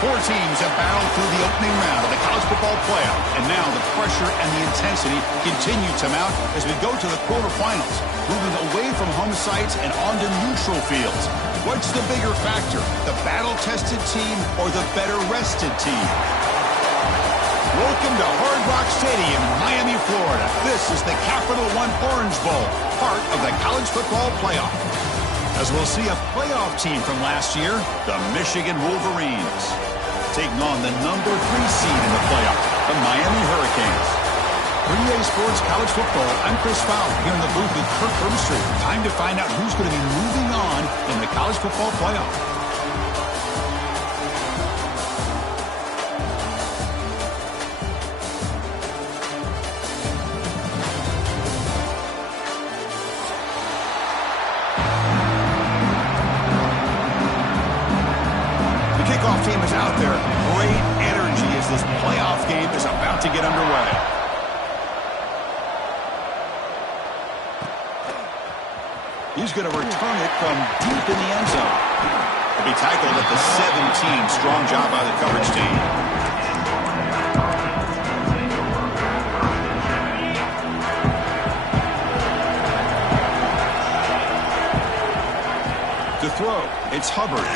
Four teams have battled through the opening round of the college football playoff, and now the pressure and the intensity continue to mount as we go to the quarterfinals, moving away from home sites and onto neutral fields. What's the bigger factor, the battle-tested team or the better-rested team? Welcome to Hard Rock Stadium, Miami, Florida. This is the Capital One Orange Bowl, part of the college football playoff. As we'll see a playoff team from last year, the Michigan Wolverines, taking on the number 3 seed in the playoff, the Miami Hurricanes. For EA Sports College Football, I'm Chris Fowler here in the booth with Kirk Herbstreit. Time to find out who's going to be moving on in the college football playoff. Team is out there. Great energy as this playoff game is about to get underway. He's going to return it from deep in the end zone. He'll be tackled at the 17. Strong job by the coverage team. To throw, it's Hubbard.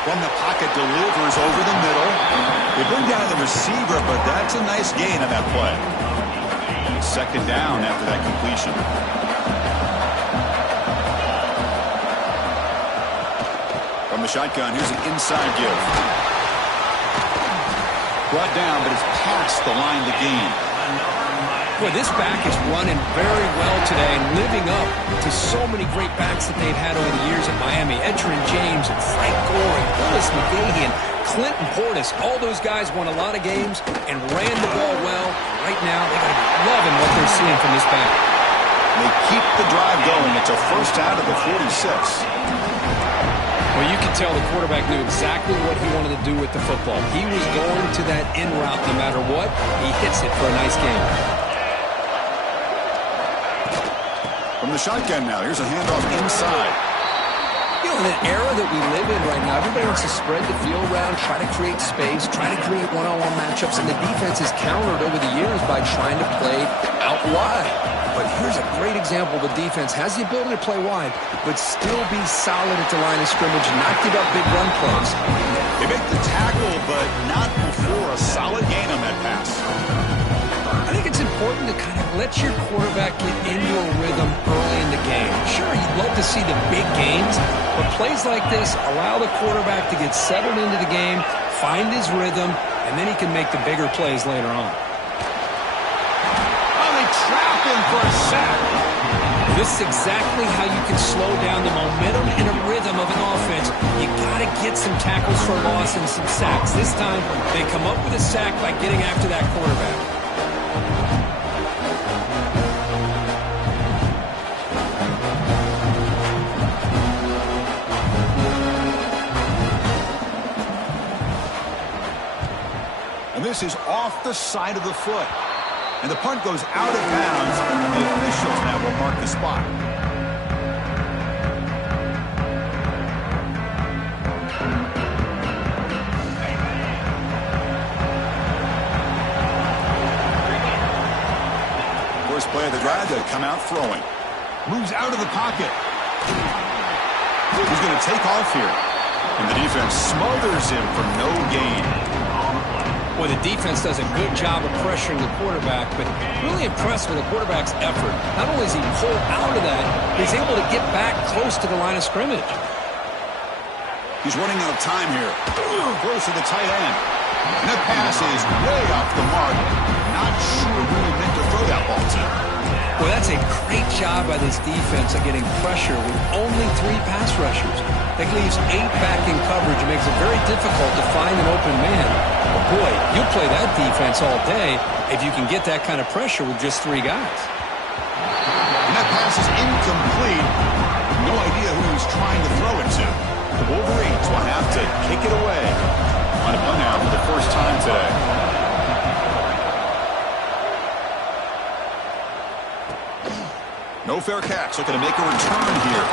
From the pocket, delivers over the middle. They bring down the receiver, but that's a nice gain on that play. Second down after that completion. From the shotgun, here's an inside give. Brought down, but it's past the line to gain. Boy, this back is running very well today and living up to so many great backs that they've had over the years at Miami. Edgerrin James and Frank Gore and Willis McGahee and Clinton Portis. All those guys won a lot of games and ran the ball well. Right now, they got to be loving what they're seeing from this back. They keep the drive going. It's a first out of the 46. Well, you can tell the quarterback knew exactly what he wanted to do with the football. He was going to that in route no matter what. He hits it for a nice game. From the shotgun now, here's a handoff inside. You know, in an era that we live in right now, everybody wants to spread the field around, try to create space, try to create one-on-one matchups, and the defense has countered over the years by trying to play out wide. But here's a great example. The defense has the ability to play wide, but still be solid at the line of scrimmage, not give up big run plays. They make the tackle, but not before a solid gain on that pass. I think it's important to kind of let your quarterback get into a rhythm early in the game. Sure, you'd love to see the big games, but plays like this allow the quarterback to get settled into the game, find his rhythm, and then he can make the bigger plays later on. Oh, they trap him for a sack. This is exactly how you can slow down the momentum and a rhythm of an offense. You got to get some tackles for loss and some sacks. This time, they come up with a sack by getting after that quarterback. And this is off the side of the foot. And the punt goes out of bounds. The officials now will mark the spot. First play of the drive, they come out throwing. Moves out of the pocket. He's going to take off here. And the defense smothers him for no gain. Boy, the defense does a good job of pressuring the quarterback, but really impressed with the quarterback's effort. Not only is he pulled out of that, he's able to get back close to the line of scrimmage. He's running out of time here. Close to the tight end. And that pass is way off the mark. Not sure who he meant to throw that ball to. Well, that's a great job by this defense of getting pressure with only 3 pass rushers. That leaves 8 back in coverage and makes it very difficult to find an open man. But boy, you'll play that defense all day if you can get that kind of pressure with just 3 guys. And that pass is incomplete. No idea who he's trying to throw it to. The Wolverines will have to kick it away on a punt out for the first time today. No fair catch. Looking to make a return here.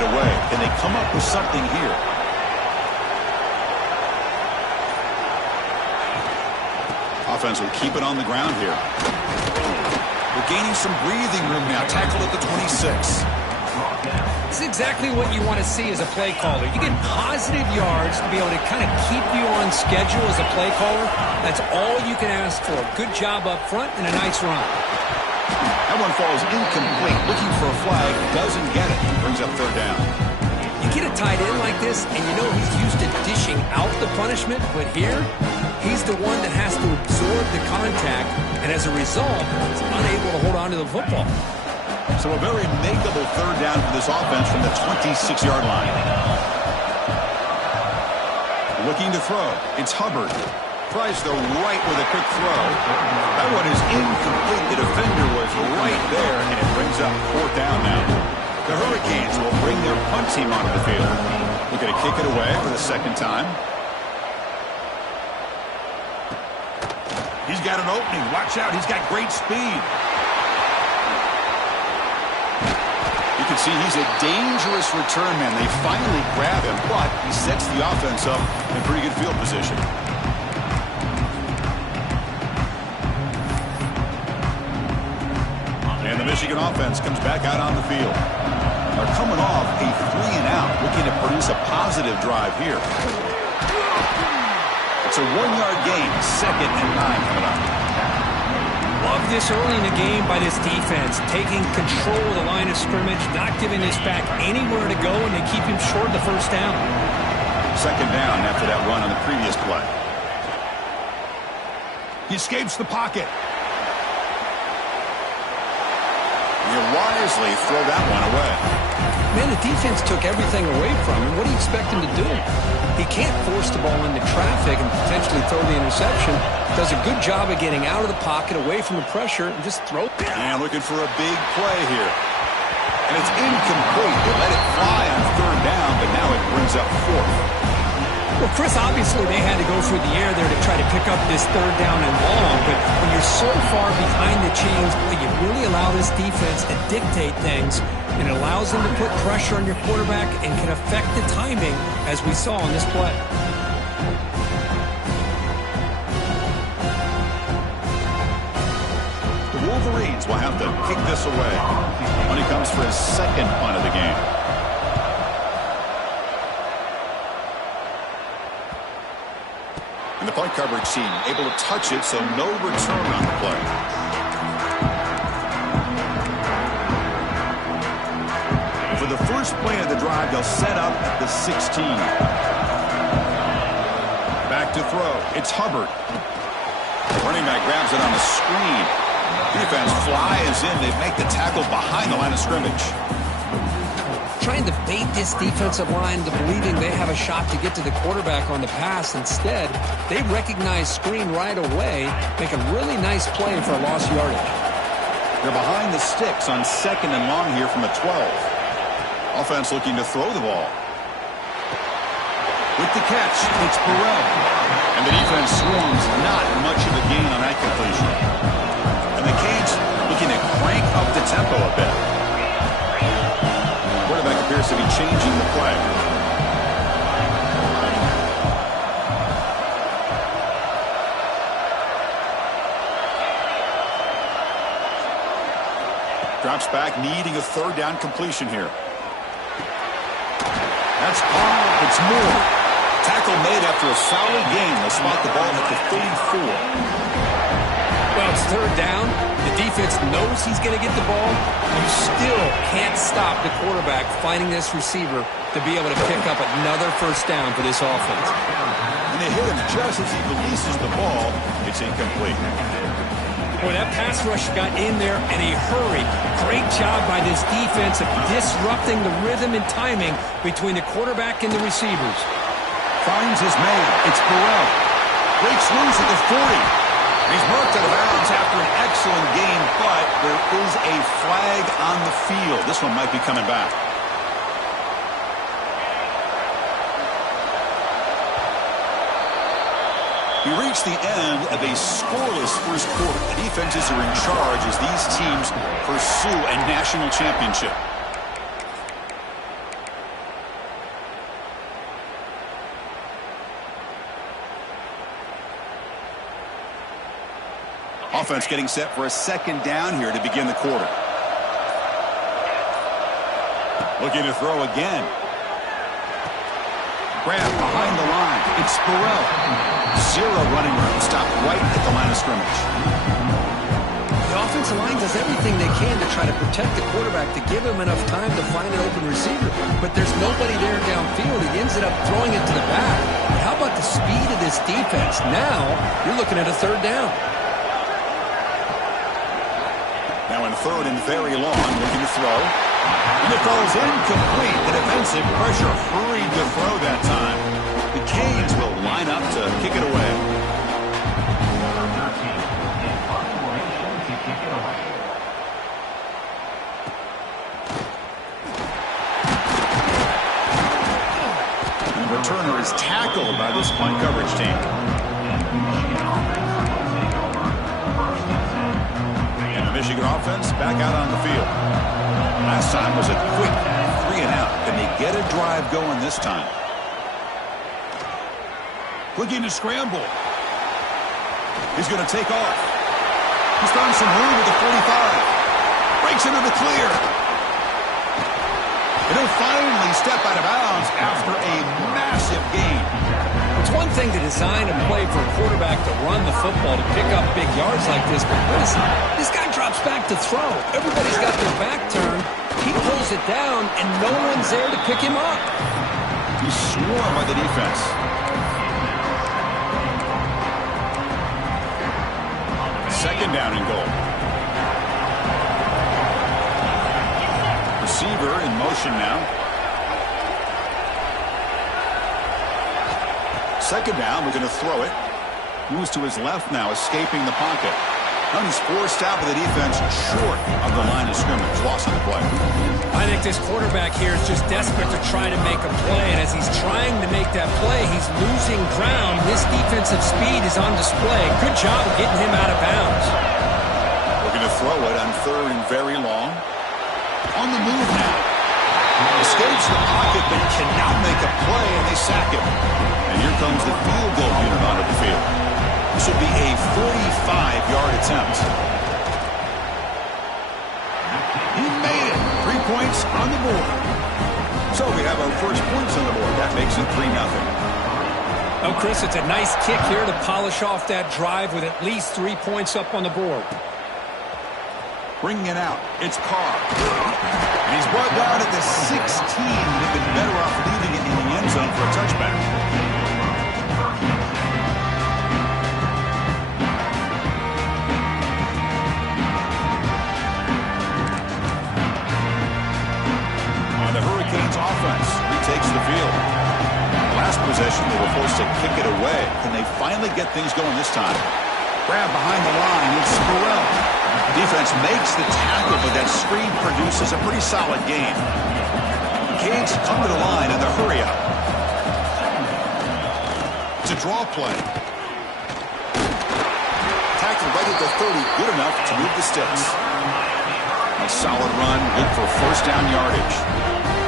it away. Can they come up with something here? Offense will keep it on the ground here. We're gaining some breathing room now. Tackled at the 26. This is exactly what you want to see as a play caller. You get positive yards to be able to kind of keep you on schedule as a play caller. That's all you can ask for. Good job up front and a nice run. That one falls incomplete. Looking for a flag. Doesn't get it. Brings up third down. You get a tight end like this, and you know he's used to dishing out the punishment, but here, he's the one that has to absorb the contact, and as a result, he's unable to hold on to the football. So a very makeable third down for this offense from the 26-yard line. Looking to throw. It's Hubbard. Tries the right with a quick throw. That one is incomplete. The defender was right there, and it brings up fourth down now. The Hurricanes will bring their punt team onto the field. We're going to kick it away for the second time. He's got an opening. Watch out. He's got great speed. You can see he's a dangerous return man. They finally grab him, but he sets the offense up in pretty good field position. And the Michigan offense comes back out on the field. They're coming off a 3-and-out, looking to produce a positive drive here. It's a 1-yard gain, 2nd and 9 coming up. Love this early in the game by this defense, taking control of the line of scrimmage, not giving this back anywhere to go, and they keep him short of the first down. 2nd down after that run on the previous play. He escapes the pocket. You wisely throw that one away. Man, the defense took everything away from him. What do you expect him to do? He can't force the ball into traffic and potentially throw the interception. Does a good job of getting out of the pocket, away from the pressure, and just throw it. And looking for a big play here. And it's incomplete. They let it fly on 3rd down, but now it brings up 4th. Well, Chris, obviously they had to go through the air there to try to pick up this 3rd down and long, but when you're so far behind the chains, you really allow this defense to dictate things. It allows them to put pressure on your quarterback and can affect the timing, as we saw on this play. The Wolverines will have to kick this away when he comes for his 2nd punt of the game. And the punt coverage team able to touch it, so no return on the play. For the first play of the drive, they'll set up at the 16. Back to throw. It's Hubbard. The running back grabs it on the screen. Defense flies in. They make the tackle behind the line of scrimmage. Trying to bait this defensive line to believing they have a shot to get to the quarterback on the pass. Instead, they recognize screen right away, make a really nice play for a lost yardage. They're behind the sticks on 2nd and long here from the 12. Offense looking to throw the ball. With the catch, it's Burrell. And the defense swarms, not much of a gain on that completion. And the Canes looking to crank up the tempo a bit. Quarterback appears to be changing the play. Drops back, needing a 3rd down completion here. That's caught. It's Moore. Tackle made after a solid gain. They'll spot the ball at the 34. Well, it's 3rd down. The defense knows he's going to get the ball. You still can't stop the quarterback finding this receiver to be able to pick up another 1st down for this offense. And they hit him just as he releases the ball. It's incomplete. Boy, that pass rush got in there in a hurry. Great job by this defense of disrupting the rhythm and timing between the quarterback and the receivers. Finds his man. It's Burrell. Breaks loose at the 40. He's marked out of bounds after an excellent game, but there is a flag on the field. This one might be coming back. We reach the end of a scoreless first quarter. The defenses are in charge as these teams pursue a national championship. Offense getting set for a second down here to begin the quarter. Looking to throw again. Grab behind the line. It's Burrell. Zero running room. Stopped right at the line of scrimmage. The offensive line does everything they can to try to protect the quarterback, to give him enough time to find an open receiver. But there's nobody there downfield. He ends up throwing it to the back. But how about the speed of this defense? Now you're looking at a third down. Now in third and very long, looking to throw. And it goes incomplete. The defensive pressure hurried to throw that time. The Canes will line up to kick it away. And the returner is tackled by this punt coverage team. Michigan offense back out on the field. Last time was a quick 3-and-out. Can they get a drive going this time? Looking to scramble. He's going to take off. He's found some room at the 45. Breaks into the clear. And he'll finally step out of bounds after a massive gain. It's one thing to design and play for a quarterback to run the football, to pick up big yards like this, but listen, this guy drops back to throw. Everybody's got their back turned. He pulls it down, and no one's there to pick him up. He's swarmed by the defense. Second down and goal. Receiver in motion now. Second down, we're going to throw it. Moves to his left now, escaping the pocket. And he's forced out by the defense short of the line of scrimmage. Loss on the play. I think this quarterback here is just desperate to try to make a play. And as he's trying to make that play, he's losing ground. This defensive speed is on display. Good job of getting him out of bounds. Looking to throw it on third and very long. On the move now. Escapes the pocket, but cannot make a play, and they sack him. And here comes the field goal unit onto the field. This will be a 45-yard attempt. He made it. 3 points on the board. So we have our first points on the board. That makes it 3-0. Oh, Chris, it's a nice kick here to polish off that drive with at least 3 points up on the board. Bringing it out. It's Carr. And he's brought down at the 16. They've been better off leaving it in the end zone for a touchback. On the Hurricanes offense, retakes the field. Last possession, they were forced to kick it away. Can they finally get things going this time? Grab behind the line. It's Burrell. Defense makes the tackle, but that screen produces a pretty solid gain. Canes come to the line in the hurry up. It's a draw play. Tackle right at the 30, good enough to move the sticks. A solid run, good for first down yardage.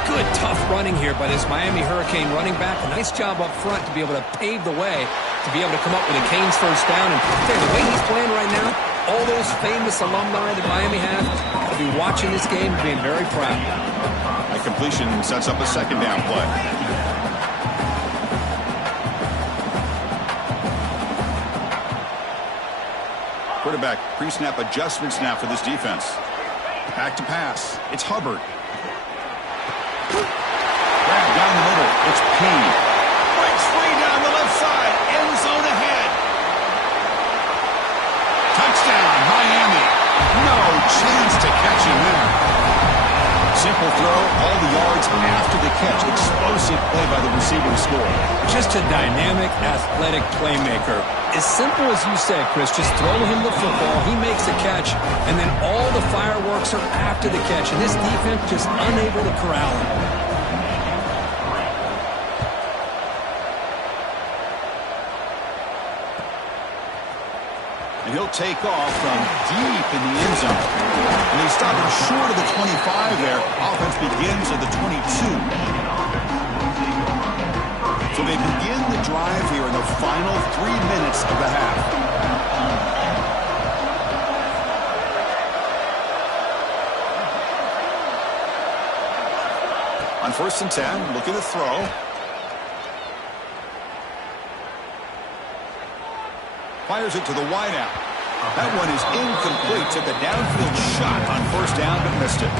Good, tough running here by this Miami Hurricane running back. A nice job up front to be able to pave the way, to be able to come up with a Canes first down. And the way he's playing right now, all those famous alumni that Miami has will be watching this game and being very proud. A completion sets up a second down play. Quarterback pre-snap adjustments now for this defense. Back to pass. It's Hubbard. Grab down the middle. It's Payne. Breaks free down the left side. End zone ahead. Touchdown, Miami. No chance to catch him there. Simple throw, all the yards after the catch. Explosive play by the receiver to score. Just a dynamic, athletic playmaker. As simple as you said, Chris, just throw him the football, he makes the catch, and then all the fireworks are after the catch. And this defense just unable to corral him. He'll take off from deep in the end zone. And they stop him short of the 25 there. Offense begins at the 22. So they begin the drive here in the final 3 minutes of the half. first and 10, looking to throw. Fires it to the wideout. That one is incomplete. Took a downfield shot on first down, but missed it.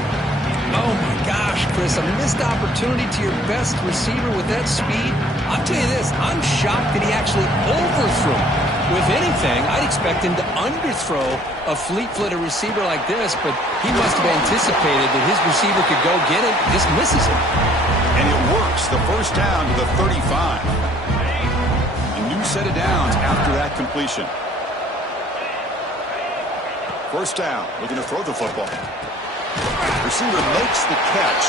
Oh, my gosh, Chris, a missed opportunity to your best receiver with that speed. I'll tell you this, I'm shocked that he actually overthrew. If anything, I'd expect him to underthrow a fleet-footed receiver like this, but he must have anticipated that his receiver could go get it, just misses it. And it works, the first down to the 35. A new set of downs after that completion. First down, looking to throw the football. Receiver makes the catch.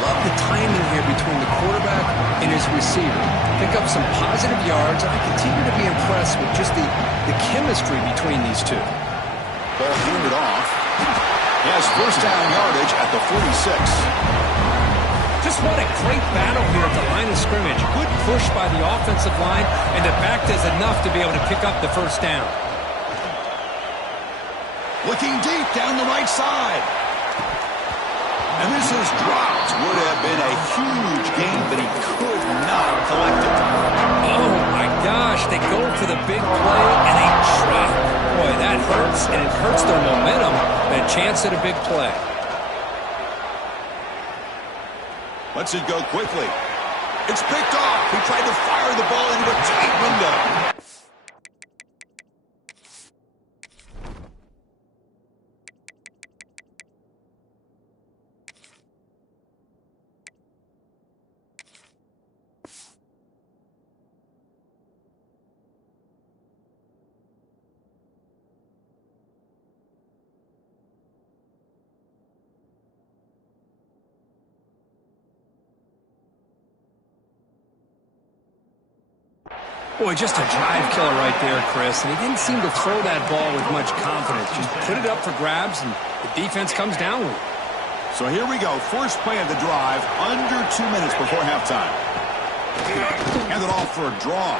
Love the timing here between the quarterback and his receiver. Pick up some positive yards, and I continue to be impressed with just the chemistry between these two. Ball handed off. He has first down yardage at the 46. Just what a great battle here at the line of scrimmage. Good push by the offensive line, and the back does enough to be able to pick up the first down. Looking deep down the right side. And this is dropped. Would have been a huge gain, but he could not collect it. Oh, my gosh. They go for the big play, and they drop. Boy, that hurts, and it hurts their momentum, but a chance at a big play. Lets it go quickly. It's picked off. He tried to fire the ball into a tight window. Boy, just a drive killer right there, Chris. And he didn't seem to throw that ball with much confidence. Just put it up for grabs, and the defense comes down with it. So here we go. First play of the drive, under 2 minutes before halftime. Hand it off for a draw.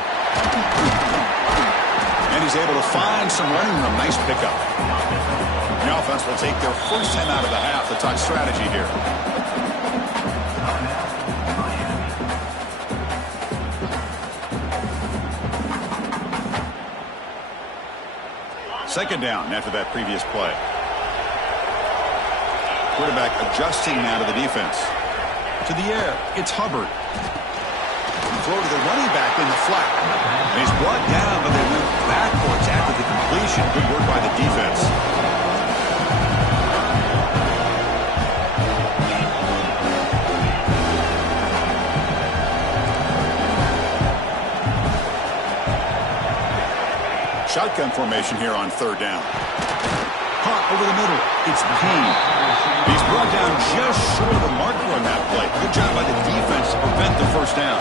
And he's able to find some running room. Nice pickup. The offense will take their first time out of the half to talk strategy here. Second down after that previous play. Quarterback adjusting now to the defense. To the air, it's Hubbard. Throw to the running back in the flat. And he's brought down, but they went backwards after the completion. Good work by the defense. Shotgun formation here on third down. Caught over the middle. It's Payne. He's brought down just short of the marker on that play. Good job by the defense to prevent the first down.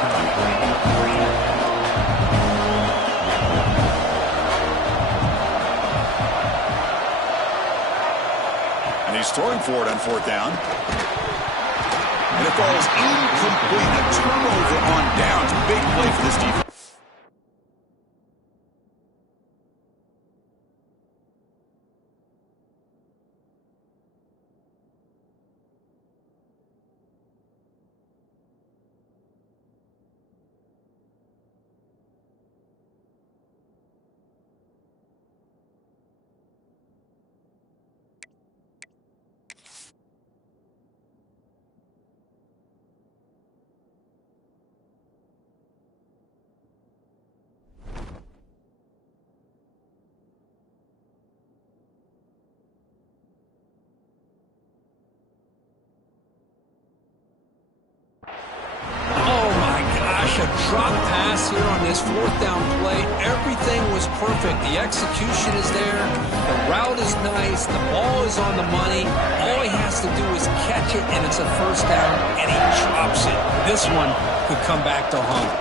And he's throwing for it on fourth down. And it falls incomplete. A turnover on downs. Big play for this defense. A drop pass here on this fourth down play. Everything was perfect. The execution is there. The route is nice. The ball is on the money. All he has to do is catch it, and it's a first down, and he drops it. This one could come back to haunt.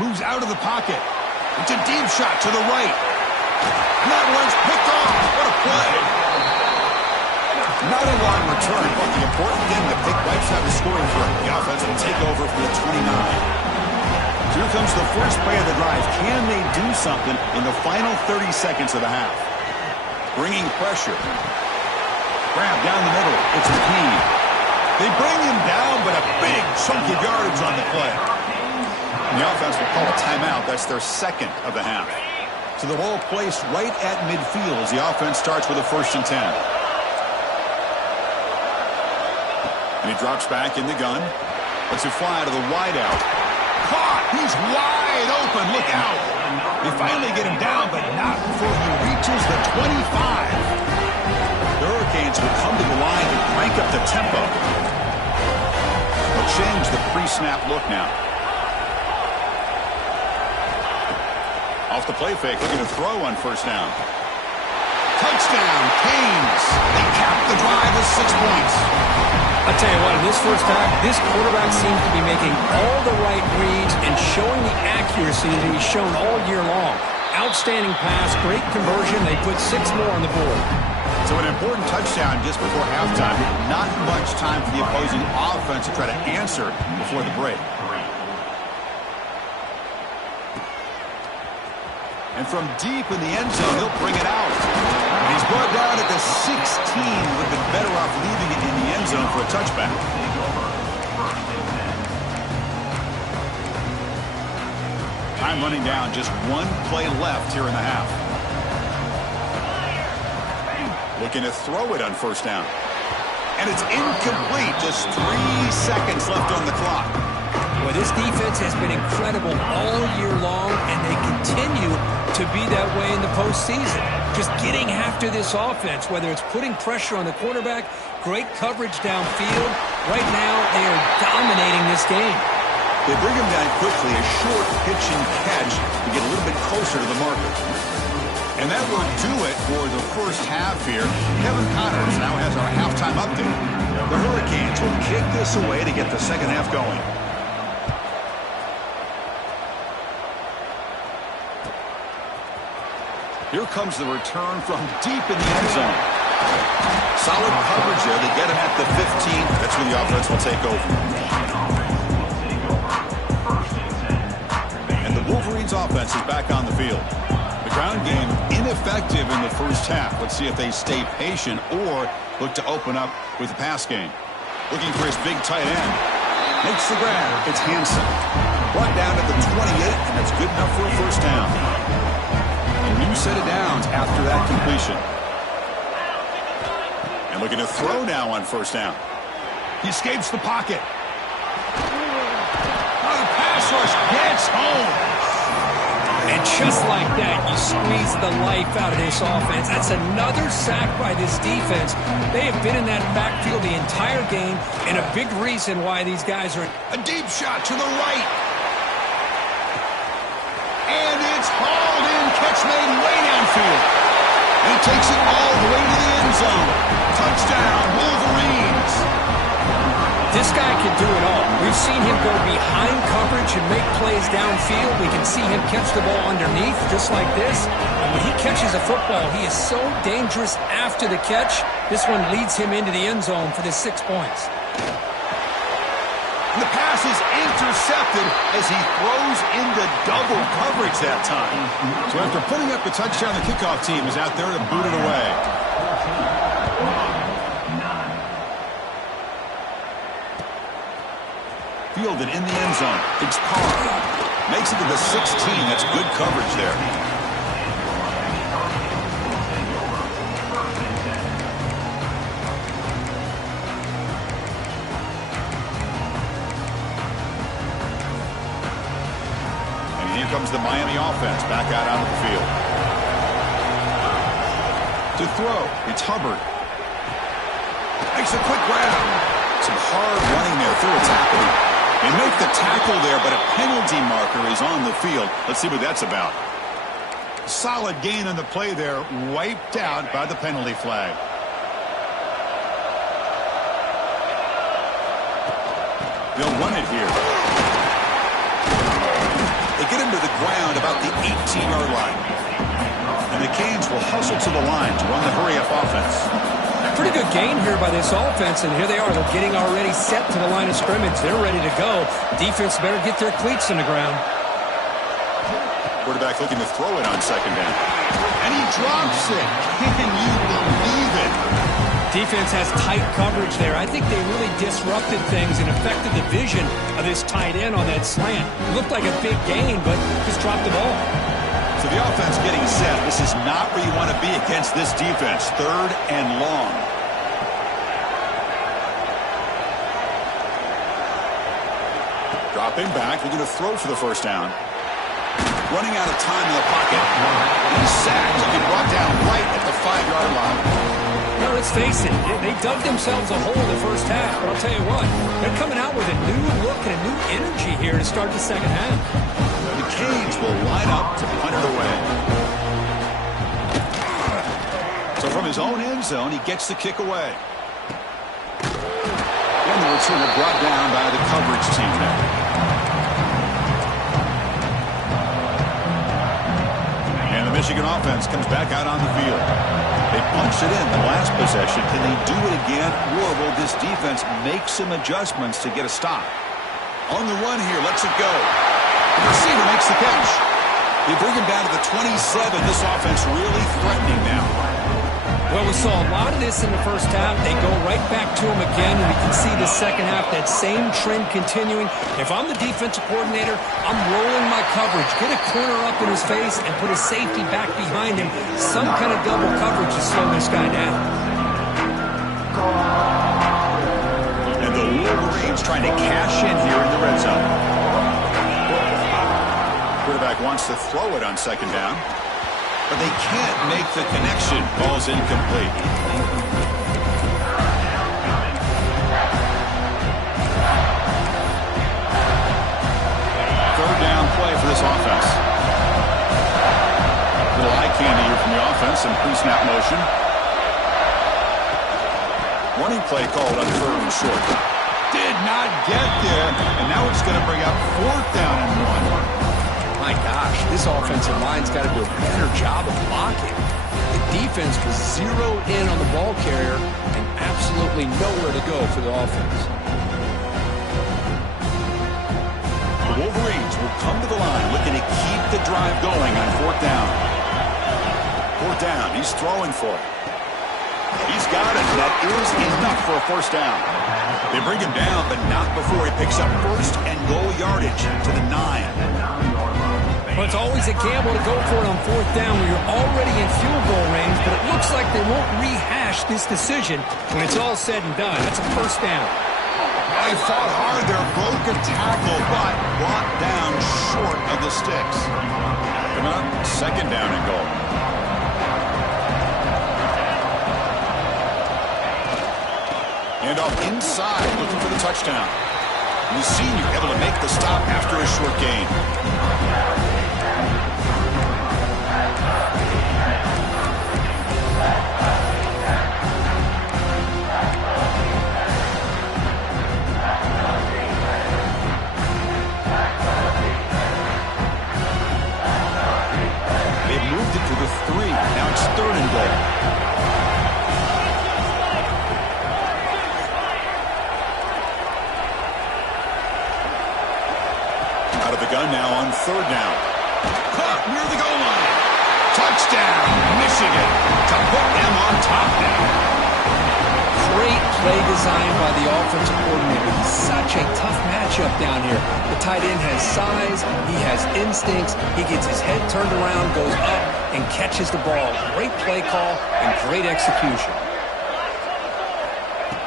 Moves out of the pocket. It's a deep shot to the right. And that one's picked off. What a play. Not a long return, but the important thing, the pick wipes out the scoring for the offense will take over from the 29. Here comes the first play of the drive. Can they do something in the final 30 seconds of the half? Bringing pressure. Grab down the middle. It's McKee. They bring him down, but a big chunk of yardage on the play. And the offense will call a timeout. That's their second of the half. So the ball placed right at midfield as the offense starts with a 1st and 10. And he drops back in the gun. Lets it fly to the wideout. Caught! He's wide open. Look out! They finally get him down, but not before he reaches the 25. The Hurricanes will come to the line to crank up the tempo. They'll change the pre-snap look now. Off the play fake, looking to throw on 1st down. Touchdown, Canes. They cap the drive with 6 points. I'll tell you what, in this first half, this quarterback seems to be making all the right reads and showing the accuracy that he's shown all year long. Outstanding pass, great conversion. They put 6 more on the board. So an important touchdown just before halftime. Not much time for the opposing offense to try to answer before the break. And from deep in the end zone, he'll bring it out. And he's brought down at the 16. Would have been better off leaving it in the end zone for a touchback. Time running down. Just 1 play left here in the half. Looking to throw it on 1st down. And it's incomplete. Just 3 seconds left on the clock. Well, this defense has been incredible all year long, and they continue to be that way in the postseason. Just getting after this offense, whether it's putting pressure on the quarterback, great coverage downfield. Right now, they are dominating this game. They bring him down quickly, a short pitch and catch to get a little bit closer to the marker. And that will do it for the first half here. Kevin Connors now has our halftime update. The Hurricanes will kick this away to get the second half going. Here comes the return from deep in the end zone. Solid coverage there. They get him at the 15. That's where the offense will take over. And the Wolverines offense is back on the field. The ground game ineffective in the first half. Let's see if they stay patient or look to open up with the pass game. Looking for his big tight end. Makes the grab. It's Hansen. Brought down at the 28, and that's good enough for a 1st down. A new set of downs after that completion. And looking to throw now on 1st down. He escapes the pocket. Oh, the pass rush gets home. And just like that, you squeeze the life out of this offense. That's another sack by this defense. They have been in that backfield the entire game, and a big reason why these guys are... A deep shot to the right. And it's hauled in. Catch made way downfield. And he takes it all the way to the end zone. Touchdown, Wolverines. This guy can do it all. We've seen him go behind coverage and make plays downfield. We can see him catch the ball underneath just like this. And when he catches a football, he is so dangerous after the catch. This one leads him into the end zone for the 6 points. And the pass is intercepted as he throws into double coverage that time. So after putting up the touchdown, the kickoff team is out there to boot it away. Fielded in the end zone. It's Carr. Makes it to the 16. That's good coverage there. And here comes the Miami offense back out onto the field. To throw, it's Hubbard. Makes a quick grab. Some hard running there through a tackle. They make the tackle there, but a penalty marker is on the field. Let's see what that's about. Solid gain on the play there, wiped out by the penalty flag. They'll run it here. They get him to the ground about the 18-yard line. And the Canes will hustle to the line to run the hurry-up offense. Pretty good gain here by this offense, and here they are. They're getting already set to the line of scrimmage. They're ready to go. Defense better get their cleats in the ground. Quarterback looking to throw it on 2nd down. And he drops it. Can you believe it? Defense has tight coverage there. I think they really disrupted things and affected the vision of this tight end on that slant. It looked like a big gain, but just dropped the ball. So the offense getting set. This is not where you want to be against this defense. 3rd and long. Dropping back. They're going to throw for the first down. Running out of time in the pocket. He's sacked. He'll be brought down right at the 5-yard line. Well, let's face it, they dug themselves a hole in the first half. But I'll tell you what, they're coming out with a new look and a new energy here to start the second half. The Canes will line up to punt it away. So from his own end zone, he gets the kick away. And the returner brought down by the coverage team there. And the Michigan offense comes back out on the field. They punched it in the last possession. Can they do it again, or will this defense make some adjustments to get a stop? On the run here, lets it go. The receiver makes the catch. They bring him down to the 27. This offense really threatening now. Well, we saw a lot of this in the first half. They go right back to him again, and we can see the second half, that same trend continuing. If I'm the defensive coordinator, I'm rolling my coverage. Get a corner up in his face and put a safety back behind him. Some kind of double coverage to slow this guy down. And the Wolverines trying to cash in here in the red zone. Quarterback wants to throw it on second down. But they can't make the connection. Ball's incomplete. 3rd down play for this offense. Little eye candy here from the offense and pre-snap motion. Running play called on 3rd and short. Did not get there. And now it's going to bring up 4th down and 1. My gosh, this offensive line's got to do a better job of blocking. The defense was zeroed in on the ball carrier and absolutely nowhere to go for the offense. The Wolverines will come to the line looking to keep the drive going on 4th down. 4th down, he's throwing for it. He's got it. That is enough for a 1st down. They bring him down, but not before he picks up 1st and goal yardage to the 9. Well, it's always a gamble to go for it on 4th down when you're already in field goal range, but it looks like they won't rehash this decision when it's all said and done. That's a 1st down. They fought hard there, broke a tackle, but brought down short of the sticks. Coming up, 2nd down and goal. And off inside, looking for the touchdown. And the senior able to make the stop after a short gain. They've moved it to the 3. Now it's 3rd and goal. Out of the gun now on 3rd down. Caught near the goal line. Touchdown, Michigan, to put them on top now. Great play design by the offensive coordinator. He's such a tough matchup down here. The tight end has size, he has instincts, he gets his head turned around, goes up, and catches the ball. Great play call and great execution.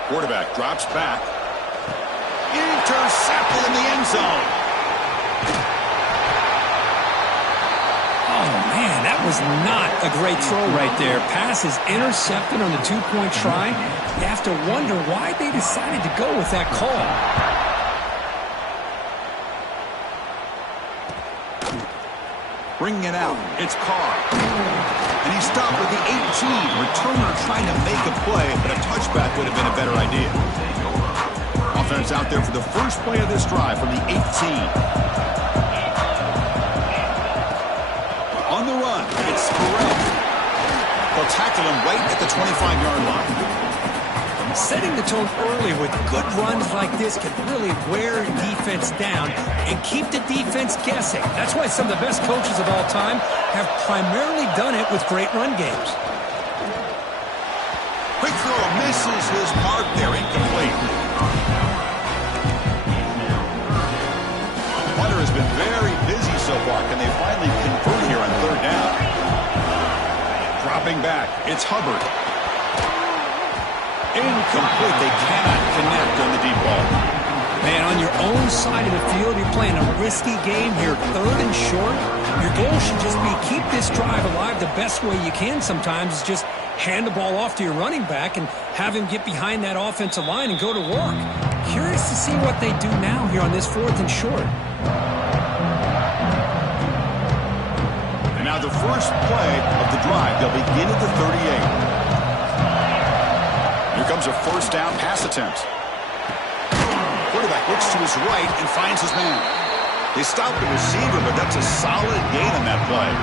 Quarterback drops back. Intercepted in the end zone. Oh, man, that was not a great throw right there. Pass is intercepted on the 2-point try. You have to wonder why they decided to go with that call. Bringing it out, it's Carr. And he stopped with the 18. Returner trying to make a play, but a touchback would have been a better idea. Offense out there for the first play of this drive from the 18. On the run, it's Burrell. They'll tackle him right at the 25-yard line. Setting the tone early with good runs like this can really wear defense down and keep the defense guessing. That's why some of the best coaches of all time have primarily done it with great run games. Quick throw, misses his mark there, incomplete. Punter has been very busy so far. Can they finally convert here on third down? Dropping back, it's Hubbard. Incomplete. They cannot connect on the deep ball. Man, on your own side of the field, you're playing a risky game here. Third and short. Your goal should just be keep this drive alive the best way you can sometimes is just hand the ball off to your running back and have him get behind that offensive line and go to work. Curious to see what they do now here on this fourth and short. And now the first play of the drive. They'll begin at the 38. Here comes a first down pass attempt. Quarterback looks to his right and finds his man. They stop the receiver, but that's a solid gain on that play.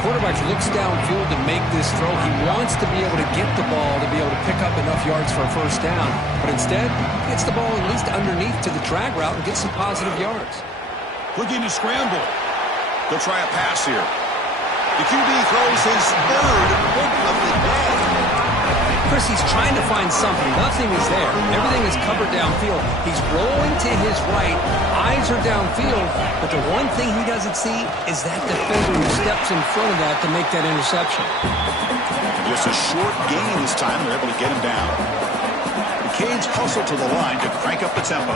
Quarterback looks downfield to make this throw. He wants to be able to get the ball to be able to pick up enough yards for a first down. But instead, gets the ball at least underneath to the drag route and gets some positive yards. Looking to scramble. They'll try a pass here. The QB throws his third pick of the day. Chris, he's trying to find something. Nothing is there. Everything is covered downfield. He's rolling to his right. Eyes are downfield. But the one thing he doesn't see is that defender who steps in front of that to make that interception. Just a short gain this time. They're able to get him down. The Canes hustle to the line to crank up the tempo.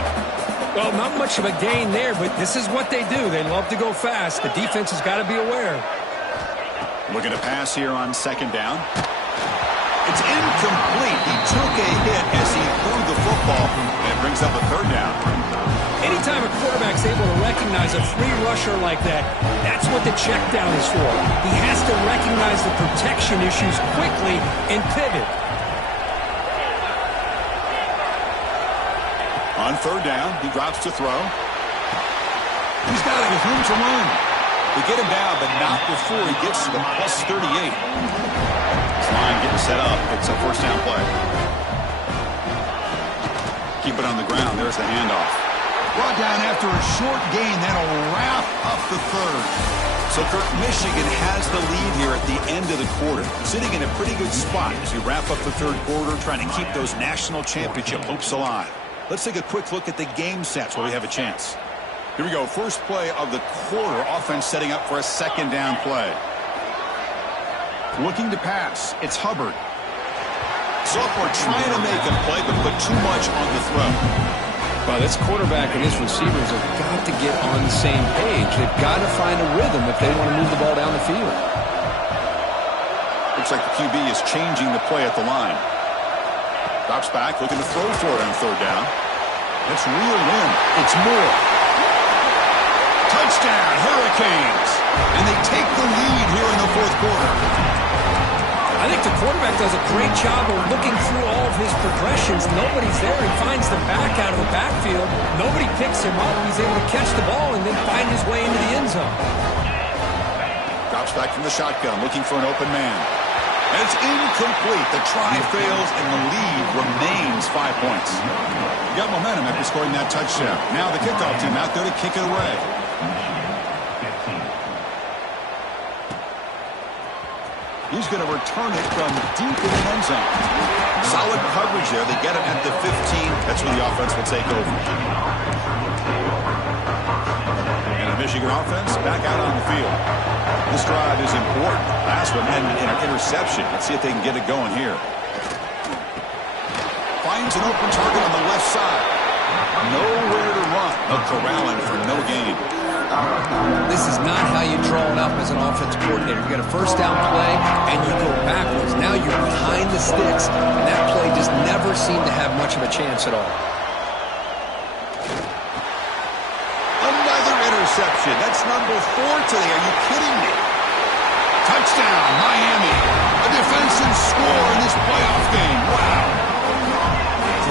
Well, not much of a gain there, but this is what they do. They love to go fast. The defense has got to be aware. Looking to pass here on second down. It's incomplete. He took a hit as he threw the football, and it brings up a third down. Anytime a quarterback's able to recognize a free rusher like that, that's what the check down is for. He has to recognize the protection issues quickly and pivot. On third down, he drops to throw. He's got it with room to run. They get him down, but not before he gets to the plus 38. Line getting set up. It's a first down play. Keep it on the ground. There's the handoff. Brought down after a short gain. That'll wrap up the third. So, Kirk, Michigan has the lead here at the end of the quarter. Sitting in a pretty good spot as we wrap up the third quarter, trying to keep those national championship hopes alive. Let's take a quick look at the game sets where we have a chance. Here we go. First play of the quarter. Offense setting up for a second down play. Looking to pass. It's Hubbard. Sophomore trying to make a play, but put too much on the throw. Well, this quarterback and his receivers have got to get on the same page. They've got to find a rhythm if they want to move the ball down the field. Looks like the QB is changing the play at the line. Drops back, looking to throw for it on third down. That's reeled in. It's Moore. Touchdown, Hurricanes. And they take the lead here in the fourth quarter. I think the quarterback does a great job of looking through all of his progressions. Nobody's there. He finds the back out of the backfield. Nobody picks him up. He's able to catch the ball and then find his way into the end zone. Drops back from the shotgun, looking for an open man. And it's incomplete. The try fails, and the lead remains 5 points. Got momentum after scoring that touchdown. Now the kickoff team out there to kick it away. He's going to return it from deep in the end zone. Solid coverage there. They get him at the 15. That's where the offense will take over. And the Michigan offense back out on the field. This drive is important. Last one ended in an interception. Let's see if they can get it going here. Finds an open target on the left side. Nowhere to run. They'll corral him for no gain. This is not how you draw it up as an offensive coordinator. You get a first down play, and you go backwards. Now you're behind the sticks, and that play just never seemed to have much of a chance at all. Another interception. That's number 4 today. Are you kidding me? Touchdown, Miami. A defensive score in this playoff game. Wow.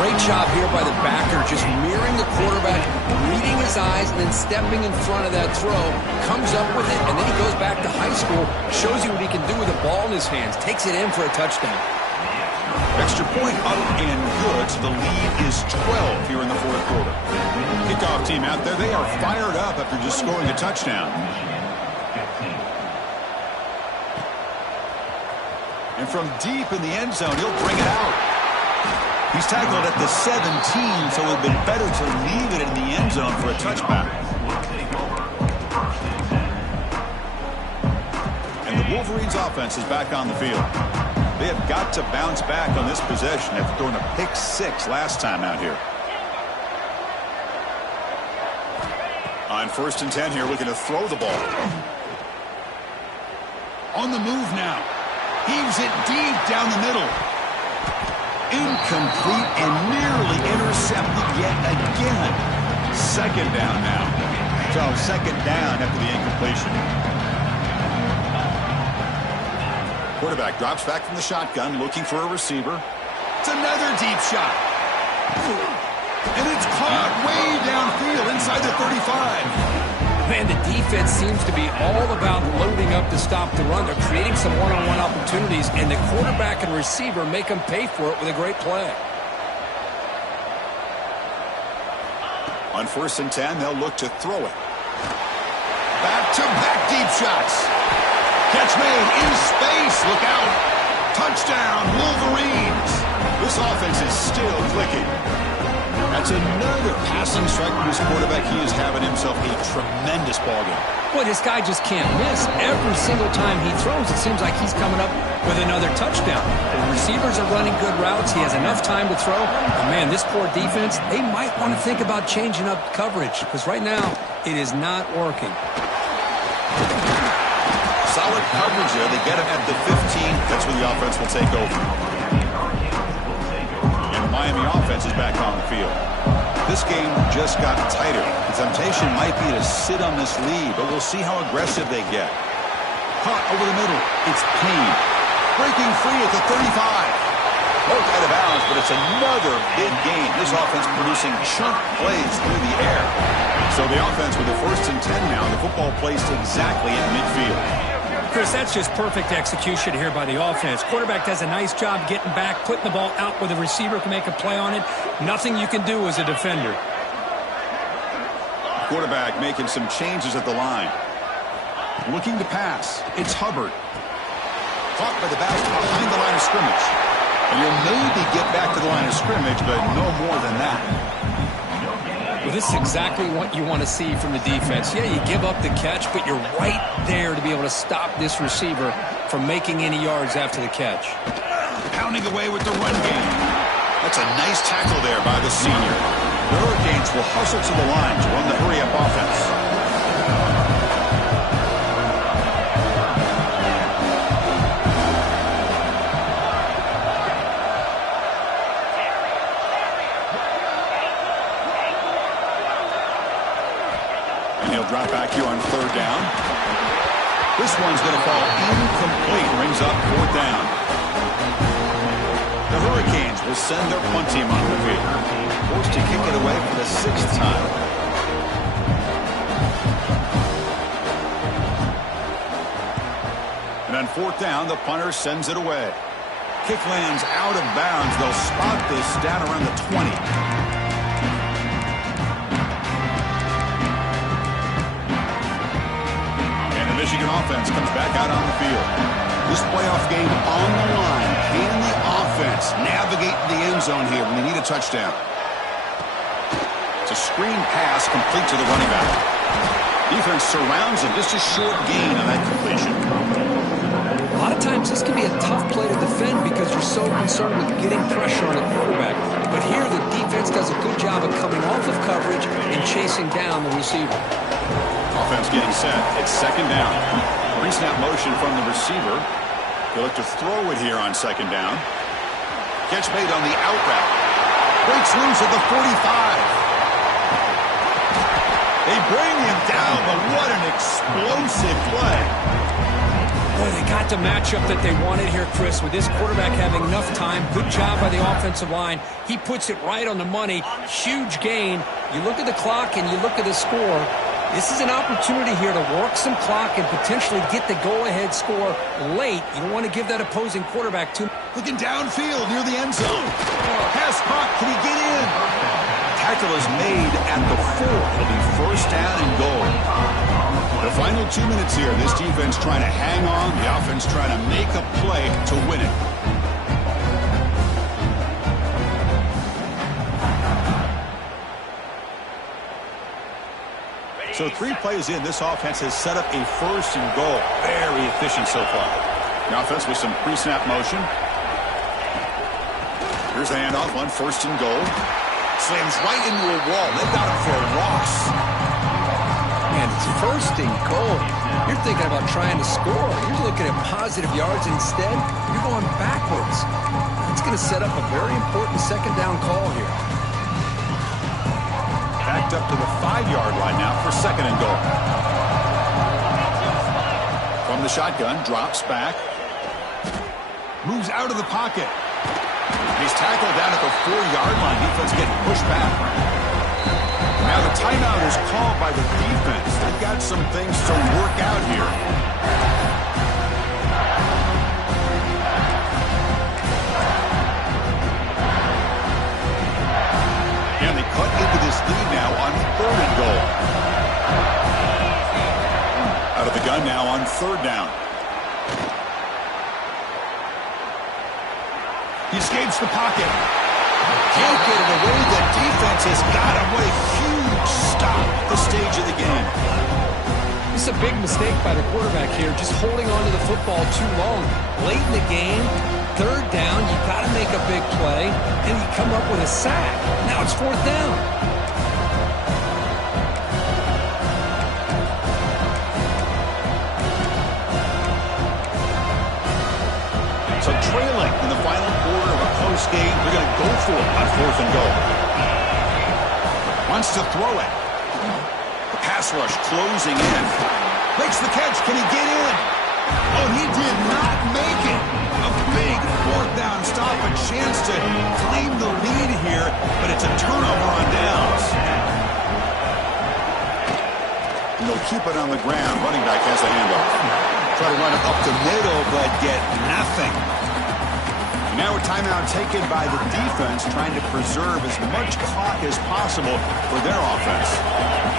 Great job here by the backer, just mirroring the quarterback, reading his eyes, and then stepping in front of that throw. Comes up with it, and then he goes back to high school, shows you what he can do with a ball in his hands, takes it in for a touchdown. Extra point up and good, so the lead is 12 here in the fourth quarter. Kickoff team out there, they are fired up after just scoring a touchdown. And from deep in the end zone, he'll bring it out. He's tackled at the 17, so it would have been better to leave it in the end zone for a touchback. And the Wolverines offense is back on the field. They have got to bounce back on this possession after throwing a pick 6 last time out here. On 1st and 10 here, looking to throw the ball. On the move now. Heaves it deep down the middle. Incomplete and nearly intercepted yet again. 2nd down now. So 2nd down after the incompletion. Quarterback drops back from the shotgun, looking for a receiver. It's another deep shot. And it's caught way downfield inside the 35. Man, the defense seems to be all about loading up to stop the run. They're creating some one-on-one opportunities, and the quarterback and receiver make them pay for it with a great play. On 1st and 10, they'll look to throw it. Back-to-back deep shots. Catch made in space. Look out. Touchdown, Wolverines. This offense is still clicking. That's another passing strike from his quarterback. He is having himself a tremendous ballgame. Boy, this guy just can't miss. Every single time he throws, it seems like he's coming up with another touchdown. The receivers are running good routes. He has enough time to throw. But, man, this poor defense, they might want to think about changing up coverage because right now it is not working. Solid coverage there. They get him at the 15. That's where the offense will take over. And the Miami offense is back on the field. This game just got tighter. The temptation might be to sit on this lead, but we'll see how aggressive they get. Caught over the middle. It's Payne. Breaking free at the 35. Both out of bounds, but it's another big game. This offense producing chunk plays through the air. So the offense with the 1st and 10 now. The football placed exactly at midfield. Chris, that's just perfect execution here by the offense. Quarterback does a nice job getting back, putting the ball out where the receiver can make a play on it. Nothing you can do as a defender. Quarterback making some changes at the line. Looking to pass. It's Hubbard. Caught by the back behind the line of scrimmage. And you'll maybe get back to the line of scrimmage, but no more than that. Well, this is exactly what you want to see from the defense. Yeah, you give up the catch, but you're right there to be able to stop this receiver from making any yards after the catch. Pounding away with the run game. That's a nice tackle there by the senior. The Hurricanes will hustle to the line to run the hurry-up offense. Drop back here on 3rd down. This one's going to fall incomplete. Brings up 4th down. The Hurricanes will send their punt team on the field. Forced to kick it away for the 6th time. And on 4th down, the punter sends it away. Kick lands out of bounds. They'll spot this down around the 20. Michigan offense comes back out on the field. This playoff game on the line. Can the offense navigate the end zone here when they need a touchdown? It's a screen pass complete to the running back. Defense surrounds him. Just a short gain on that completion. A lot of times this can be a tough play to defend because you're so concerned with getting pressure on a quarterback. But here the defense does a good job of coming off of coverage and chasing down the receiver. Offense getting set. It's 2nd down. Pre-snap motion from the receiver. They look to throw it here on 2nd down. Catch made on the out route. Breaks loose at the 45. They bring him down, but what an explosive play. Boy, they got the matchup that they wanted here, Chris, with this quarterback having enough time. Good job by the offensive line. He puts it right on the money. Huge gain. You look at the clock and you look at the score. This is an opportunity here to work some clock and potentially get the go-ahead score late. You don't want to give that opposing quarterback too much. Looking downfield near the end zone. Pass caught. Can he get in? Tackle is made at the 4. It'll be 1st down and goal. The final 2 minutes here. This defense trying to hang on. The offense trying to make a play to win it. So 3 plays in, this offense has set up a 1st and goal. Very efficient so far. The offense with some pre-snap motion. Here's the handoff on 1st and goal. Slams right into a wall. They've got him for a loss. Man, it's 1st and goal. You're thinking about trying to score. You're looking at positive yards instead. You're going backwards. It's going to set up a very important 2nd down call here. Backed up to the 5-yard line now for 2nd and goal. From the shotgun, drops back. Moves out of the pocket. He's tackled down at the 4-yard line. Defense getting pushed back. Now the timeout is called by the defense. They've got some things to work out here. And they cut into this lead now on 3rd and goal. Out of the gun now on 3rd down. He escapes the pocket. Can't get it away. The defense has got him. What a huge stop at the stage of the game. This is a big mistake by the quarterback here, just holding on to the football too long. Late in the game, 3rd down, you got to make a big play, and you come up with a sack. Now it's 4th down. So trailing in the final quarter of a close game, they're going to go for it on 4th and goal. Wants to throw it. The pass rush closing in. Makes the catch. Can he get in? Oh, he did not make it. A big 4th down stop. A chance to claim the lead here, but it's a turnover on downs. And they'll keep it on the ground. Running back has the handoff. Try to run it up the middle, but get nothing. Now a timeout taken by the defense, trying to preserve as much clock as possible for their offense.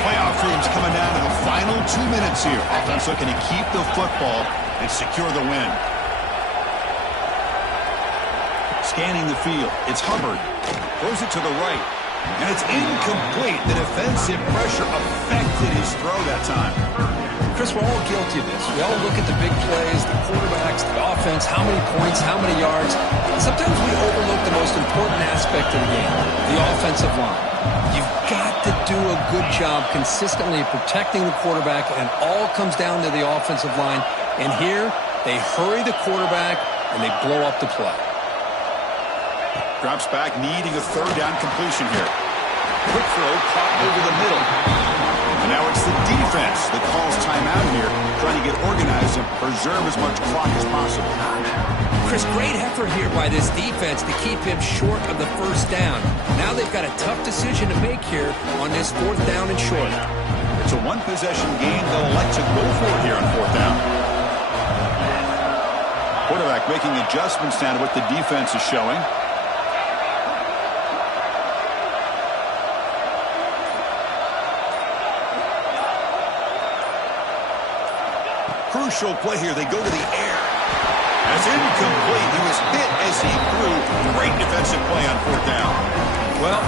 Playoff dreams coming down to the final 2 minutes here. Offense looking to keep the football and secure the win. Scanning the field. It's Hubbard. Throws it to the right. And it's incomplete. The defensive pressure affected his throw that time. Chris, we're all guilty of this. We all look at the big plays, the quarterbacks, the offense, how many points, how many yards. Sometimes we overlook the most important aspect of the game, the offensive line. You've got to do a good job consistently protecting the quarterback, and it all comes down to the offensive line. And here, they hurry the quarterback, and they blow up the play. Drops back, needing a 3rd down completion here. Quick throw, caught over the middle. And now it's the defense that calls timeout here, trying to get organized and preserve as much clock as possible. Chris, great effort here by this defense to keep him short of the 1st down. Now they've got a tough decision to make here on this 4th down and short. It's a 1-possession game. They'll elect to go for it here on 4th down. Quarterback making adjustments down to what the defense is showing. Crucial play here. They go to the air. That's incomplete. He was hit as he threw. Great defensive play on 4th down. Well,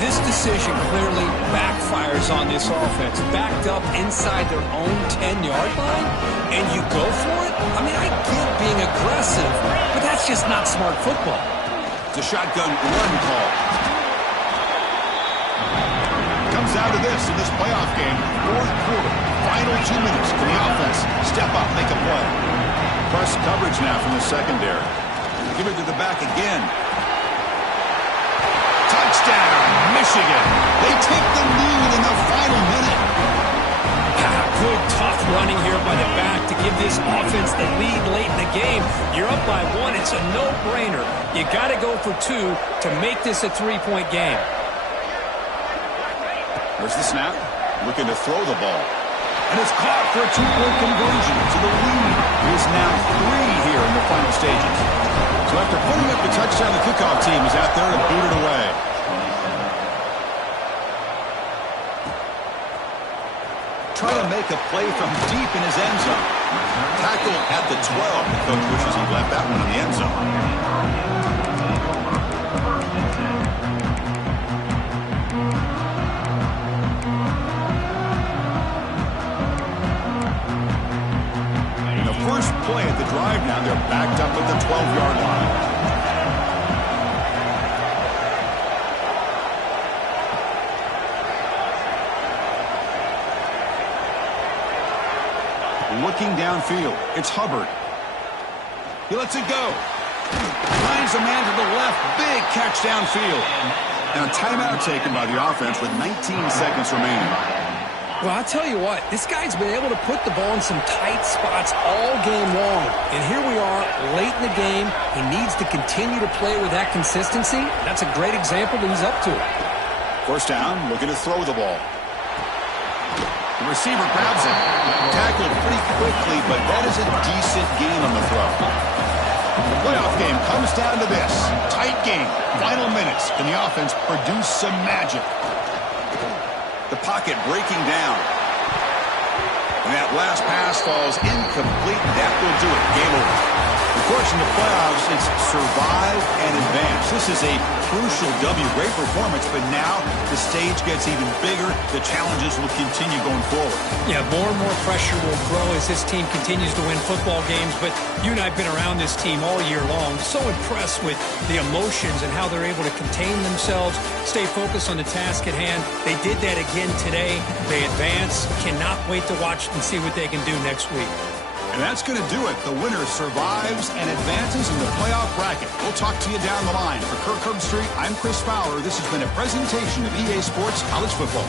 this decision clearly backfires on this offense. Backed up inside their own 10-yard line, and you go for it? I mean, I get being aggressive, but that's just not smart football. It's a shotgun run call. Comes out of this in this playoff game. 4th quarter. Final 2 minutes for the offense. Step up, make a play. Press coverage now from the secondary. Give it to the back again. Touchdown, Michigan. They take the lead in the final minute. Good, tough running here by the back to give this offense the lead late in the game. You're up by 1. It's a no-brainer. You got to go for 2 to make this a 3-point game. There's the snap. Looking to throw the ball. And it's caught for a 2-point conversion. So the lead is now 3 here in the final stages. So after putting up the touchdown, the kickoff team is out there to boot it away. Trying to make a play from deep in his end zone. Tackled at the 12. The coach wishes he left that one in the end zone. drive. Now they're backed up at the 12-yard line. Looking downfield, it's Hubbard. He lets it go. Finds a man to the left. Big catch downfield. And a timeout taken by the offense with 19 seconds remaining. Well, I'll tell you what, this guy's been able to put the ball in some tight spots all game long. And here we are, late in the game. He needs to continue to play with that consistency. That's a great example that he's up to it. First down, looking to throw the ball. The receiver grabs it. Tackled pretty quickly, but that is a decent gain on the throw. The playoff game comes down to this. Tight game. Final minutes. Can the offense produce some magic? The pocket breaking down. And that last pass falls incomplete. That will do it. Game over. Of course, in the playoffs, it's survive and advance. This is a crucial W. Great performance, but now the stage gets even bigger. The challenges will continue going forward. Yeah, more and more pressure will grow as this team continues to win football games, but you and I have been around this team all year long. So impressed with the emotions and how they're able to contain themselves, stay focused on the task at hand. They did that again today. They advance. Cannot wait to watch and see what they can do next week. And that's going to do it. The winner survives and advances in the playoff bracket. We'll talk to you down the line. For Kirk Herbstreit, I'm Chris Fowler. This has been a presentation of EA Sports College Football.